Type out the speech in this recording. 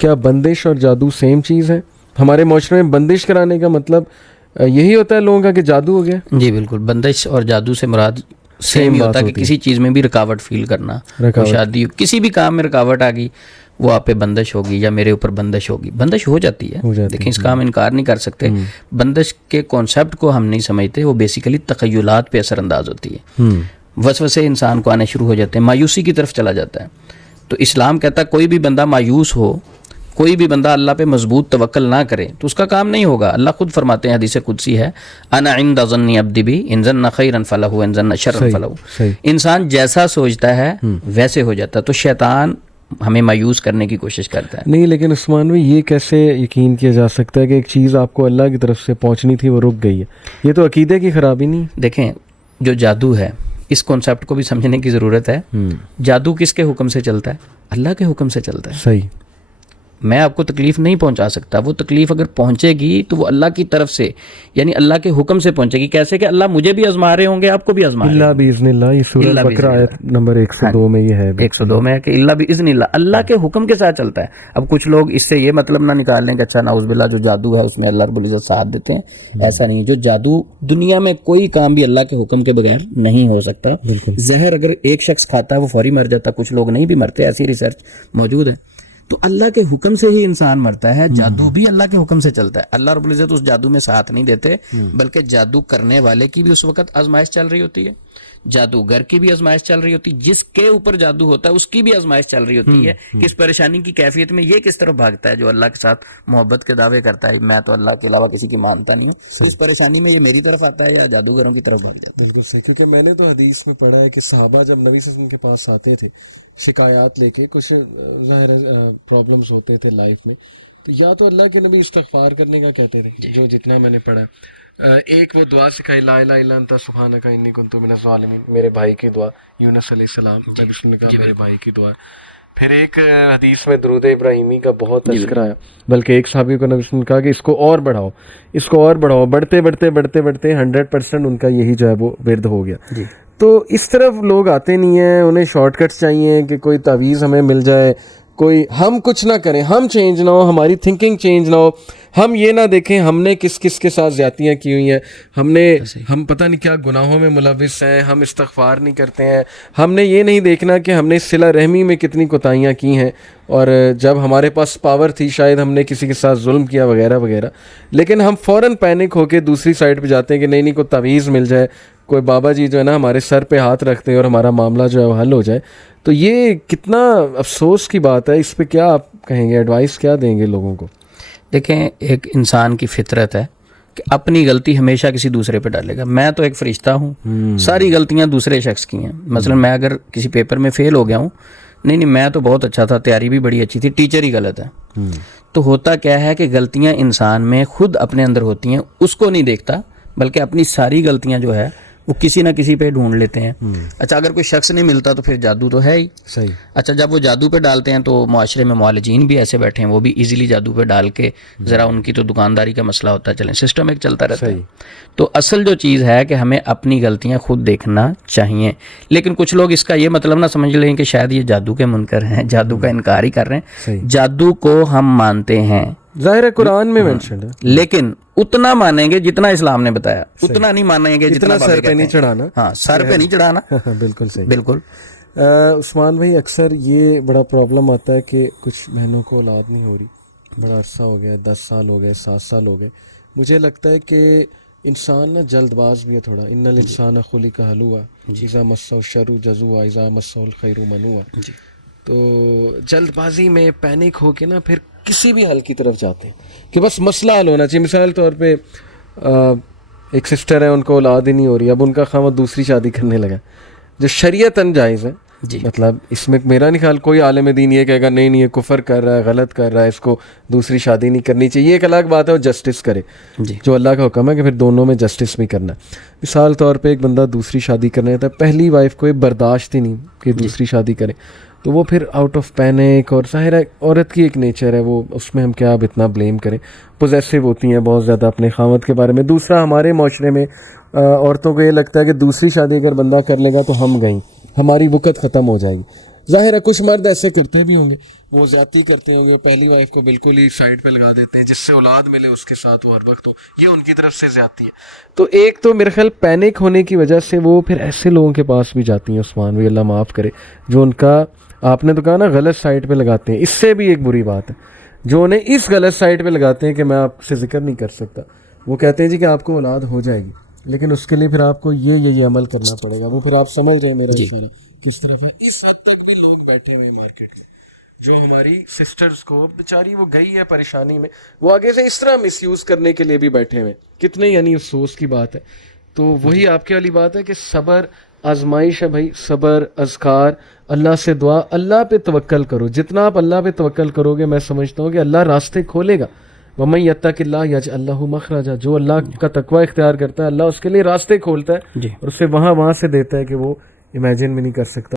کیا بندش اور جادو سیم چیز ہے؟ ہمارے معاشرے میں بندش کرانے کا مطلب یہی ہوتا ہے لوگوں کا کہ جادو ہو گیا؟ جی بالکل، بندش اور جادو سے مراد سیم ہی ہوتا ہے کہ کسی چیز میں بھی رکاوٹ فیل کرنا، شادی کسی بھی کام میں رکاوٹ آ گئی وہ آپ پہ بندش ہوگی یا میرے اوپر بندش ہوگی، بندش ہو جاتی ہے. دیکھیں اس کا ہم انکار نہیں کر سکتے. بندش کے کانسیپٹ کو ہم نہیں سمجھتے، وہ بیسیکلی تخیلات پہ اثر انداز ہوتی ہے. وسوسے انسان کو آنے شروع ہو جاتے ہیں، مایوسی کی طرف چلا جاتا ہے. تو اسلام کہتا ہے کوئی بھی بندہ مایوس ہو، کوئی بھی بندہ اللہ پہ مضبوط توکل نہ کرے تو اس کا کام نہیں ہوگا. اللہ خود فرماتے ہیں، حدیث قدسی ہے، انا عند ظن عبدی بی ان ظن خیرا فلہ وان ظن شرا فلہ. انسان جیسا سوچتا ہے ویسے ہو جاتا ہے. تو شیطان ہمیں مایوس کرنے کی کوشش کرتا ہے. نہیں لیکن عثمان بھائی یہ کیسے یقین کیا جا سکتا ہے کہ ایک چیز آپ کو اللہ کی طرف سے پہنچنی تھی وہ رک گئی ہے؟ یہ تو عقیدے کی خرابی نہیں؟ دیکھیں جو جادو ہے اس کانسیپٹ کو بھی سمجھنے کی ضرورت ہے. جادو کس کے حکم سے چلتا ہے؟ اللہ کے حکم سے چلتا ہے. صحیح. میں آپ کو تکلیف نہیں پہنچا سکتا، وہ تکلیف اگر پہنچے گی تو وہ اللہ کی طرف سے یعنی اللہ کے حکم سے پہنچے گی. کیسے کہ اللہ مجھے بھی آزما رہے ہوں گے، آپ کو بھی آزما رہے ہیں. اللہ باذن اللہ، یہ سورہ بقرہ آیت نمبر 102 میں یہ ہے، 102 میں ہے کہ اللہ باذن اللہ، اللہ کے حکم کے ساتھ چلتا ہے. اب کچھ لوگ اس سے یہ مطلب نہ نکال لیں کہ اچھا نعوذ باللہ جو جادو ہے اس میں اللہ رب العزت ساتھ دیتے ہیں. ایسا نہیں. جو جادو دنیا میں کوئی کام بھی اللہ کے حکم کے بغیر نہیں ہو سکتا. زہر اگر ایک شخص کھاتا ہے وہ فوری مر جاتا ہے، کچھ لوگ نہیں بھی مرتے، ایسی ریسرچ موجود ہے. تو اللہ کے حکم سے ہی انسان مرتا ہے. جادو بھی اللہ کے حکم سے چلتا ہے. اللہ رب العزت اس جادو میں ساتھ نہیں دیتے، بلکہ جادو کرنے والے کی بھی اس وقت آزمائش چل رہی ہوتی ہے، جادوگر کی بھی آزمائش چل رہی ہوتی ہے، جس کے اوپر جادو ہوتا ہے اس کی بھی آزمائش چل رہی ہوتی ہے کہ اس پریشانی کی کیفیت میں یہ کس طرف بھاگتا ہے. جو اللہ کے ساتھ محبت کے دعوے کرتا ہے، میں تو اللہ کے علاوہ کسی کی مانتا نہیں ہوں، تو اس پریشانی میں یہ میری طرف آتا ہے یا جادوگروں کی طرف بھاگ جاتا ہے. بالکل صحیح. کیونکہ میں نے تو حدیث میں پڑھا ہے کہ صحابہ جب نبی صلی اللہ علیہ وسلم کے پاس آتے تھے شکایات لے کے، کچھ ظاہر پرابلمس ہوتے تھے لائف میں، تو یا تو اللہ کے نبی استغفار کرنے کا کہتے تھے، جو جتنا میں نے پڑھا. ایک وہ دعا سکھائی، لا الہ الا انت سبحانک انی کنت من الظالمین، میرے بھائی کی دعا، یونس علیہ السلام نبی صلی اللہ علیہ وسلم نے کہا میرے بھائی کی دعا. پھر ایک حدیث میں درود ابراہیمی کا بہت تذکرہ آیا، بلکہ ایک صحابی کو نبی صلی اللہ علیہ وسلم نے کہا کہ اس کو اور بڑھاؤ، اس کو اور بڑھاؤ. بڑھتے بڑھتے بڑھتے بڑھتے 100% ان کا یہی جو ہے وہ ورد ہو گیا. تو اس طرف لوگ آتے نہیں ہیں، انہیں شارٹ کٹس چاہیے کہ کوئی تعویذ ہمیں مل جائے، کوئی ہم کچھ نہ کریں، ہم چینج نہ ہو، ہماری تھنکنگ چینج نہ ہو، ہم یہ نہ دیکھیں ہم نے کس کس کے ساتھ زیادتیاں کی ہوئی ہیں، ہم پتہ نہیں کیا گناہوں میں ملوث ہیں، ہم استغفار نہیں کرتے ہیں. ہم نے یہ نہیں دیکھنا کہ ہم نے صلہ رحمی میں کتنی کوتاہیاں کی ہیں، اور جب ہمارے پاس پاور تھی شاید ہم نے کسی کے ساتھ ظلم کیا وغیرہ وغیرہ. لیکن ہم فوراً پینک ہو کے دوسری سائڈ پہ جاتے ہیں کہ نہیں کوئی تعویذ مل جائے، کوئی بابا جی جو ہے نا ہمارے سر پہ ہاتھ رکھتے ہیں اور ہمارا معاملہ جو ہے وہ حل ہو جائے. تو یہ کتنا افسوس کی بات ہے. اس پہ کیا آپ کہیں گے، ایڈوائس کیا دیں گے لوگوں کو؟ دیکھیں ایک انسان کی فطرت ہے کہ اپنی غلطی ہمیشہ کسی دوسرے پہ ڈالے گا. میں تو ایک فرشتہ ہوں، ساری غلطیاں دوسرے شخص کی ہیں. مثلا میں اگر کسی پیپر میں فیل ہو گیا ہوں، نہیں میں تو بہت اچھا تھا، تیاری بھی بڑی اچھی تھی، ٹیچر ہی غلط ہے. تو ہوتا کیا ہے کہ غلطیاں انسان میں خود اپنے اندر ہوتی ہیں، اس کو نہیں دیکھتا، بلکہ اپنی ساری غلطیاں جو ہے وہ کسی نہ کسی پہ ڈھونڈ لیتے ہیں. اچھا اگر کوئی شخص نہیں ملتا تو پھر جادو تو ہے ہی. صحیح. اچھا جب وہ جادو پہ ڈالتے ہیں تو معاشرے میں معالجین بھی ایسے بیٹھے ہیں، وہ بھی ایزیلی جادو پہ ڈال کے ذرا ان کی تو دکانداری کا مسئلہ ہوتا ہے، چلیں سسٹم ایک چلتا رہتا ہے. تو اصل جو چیز ہے کہ ہمیں اپنی غلطیاں خود دیکھنا چاہیے. لیکن کچھ لوگ اس کا یہ مطلب نہ سمجھ لیں کہ شاید یہ جادو کے منکر ہیں، جادو کا انکار ہی کر رہے ہیں. جادو کو ہم مانتے ہیں، ظاہر ہے قرآن میں مینشنڈ ہے، لیکن اتنا مانیں گے جتنا اسلام نے بتایا، اتنا نہیں مانیں گے جتنا سر پہ نہیں چڑھانا. ہاں سر پہ نہیں چڑھانا. بالکل صحیح. بالکل. عثمان بھائی اکثر یہ بڑا پرابلم آتا ہے کہ کچھ بہنوں کو اولاد نہیں ہو رہی، بڑا عرصہ ہو گیا، 10 سال ہو گئے، 7 سال ہو گئے. مجھے لگتا ہے کہ انسان نا جلد باز بھی ہے تھوڑا. ان الانسان خلق ہلوعا اذا مسہ الشر جزوعا اذا مسہ الخیر منوعا. تو جلد بازی میں پینک ہو کے نا پھر کسی بھی حل کی طرف جاتے ہیں کہ بس مسئلہ حل ہونا چاہیے. مثال طور پہ ایک سسٹر ہے، ان کو اولاد ہی نہیں ہو رہی، اب ان کا خاوند دوسری شادی کرنے لگا جو شریعتاً جائز ہے. مطلب اس میں میرا نہیں خیال کوئی عالم دین یہ کہے گا نہیں یہ کفر کر رہا ہے، غلط کر رہا ہے، اس کو دوسری شادی نہیں کرنی چاہیے. یہ ایک الگ بات ہے، وہ جسٹس کرے، جو اللہ کا حکم ہے کہ پھر دونوں میں جسٹس بھی کرنا ہے. مثال طور پہ ایک بندہ دوسری شادی کرنا چاہتا ہے، پہلی وائف کو برداشت ہی نہیں کہ دوسری شادی کرے، تو وہ پھر آؤٹ آف پینک، اور ظاہر ہے عورت کی ایک نیچر ہے، وہ اس میں ہم کیا اب اتنا بلیم کریں، پوزیسو ہوتی ہیں بہت زیادہ اپنے خاوند کے بارے میں. دوسرا ہمارے معاشرے میں عورتوں کو یہ لگتا ہے کہ دوسری شادی اگر بندہ کر لے گا تو ہم گئیں، ہماری وقت ختم ہو جائے گی. ظاہر ہے کچھ مرد ایسے کرتے بھی ہوں گے, وہ زیادتی کرتے ہوں گے, وہ پہلی وائف کو بالکل ہی سائڈ پہ لگا دیتے ہیں, جس سے اولاد ملے اس کے ساتھ وہ ہر وقت ہو, یہ ان کی طرف سے زیادتی ہے. تو ایک تو میرے خیال پینک ہونے کی وجہ سے وہ پھر ایسے لوگوں کے پاس بھی جاتی ہیں عثمان بھائی, اللہ معاف کرے, جو ان کا آپ نے تو کہا نا غلط سائڈ پہ لگاتے ہیں. اس سے بھی ایک بری بات ہے, جو انہیں اس غلط سائڈ پہ لگاتے ہیں کہ میں آپ سے ذکر نہیں کر سکتا. وہ کہتے ہیں جی کہ آپ کو اولاد ہو جائے گی, لیکن اس کے لیے پھر آپ کو یہ عمل کرنا پڑے گا. وہ پھر آپ سمجھ رہے ہیں میرا اشارہ کس طرف ہے. اس حد تک بھی لوگ بیٹھے ہوئے ہیں مارکیٹ میں, جو ہماری سسٹرز کو بیچاری وہ گئی ہے پریشانی میں, وہ آگے سے اس طرح مس یوز کرنے کے لیے بھی بیٹھے ہوئے. کتنے یعنی افسوس کی بات ہے. تو وہی آپ کے والی بات ہے کہ صبر آزمائش ہے بھائی, صبر, اذکار, اللہ سے دعا, اللہ پہ توکل کرو. جتنا آپ اللہ پہ توکل کرو گے میں سمجھتا ہوں کہ اللہ راستے کھولے گا. وَمَن يَتَّقِ اللَّهَ يَجْعَل لَّهُ مَخْرَجًا, جو اللہ کا تقوی اختیار کرتا ہے اللہ اس کے لیے راستے کھولتا ہے, اور اسے وہاں سے دیتا ہے کہ وہ امیجن بھی نہیں کر سکتا.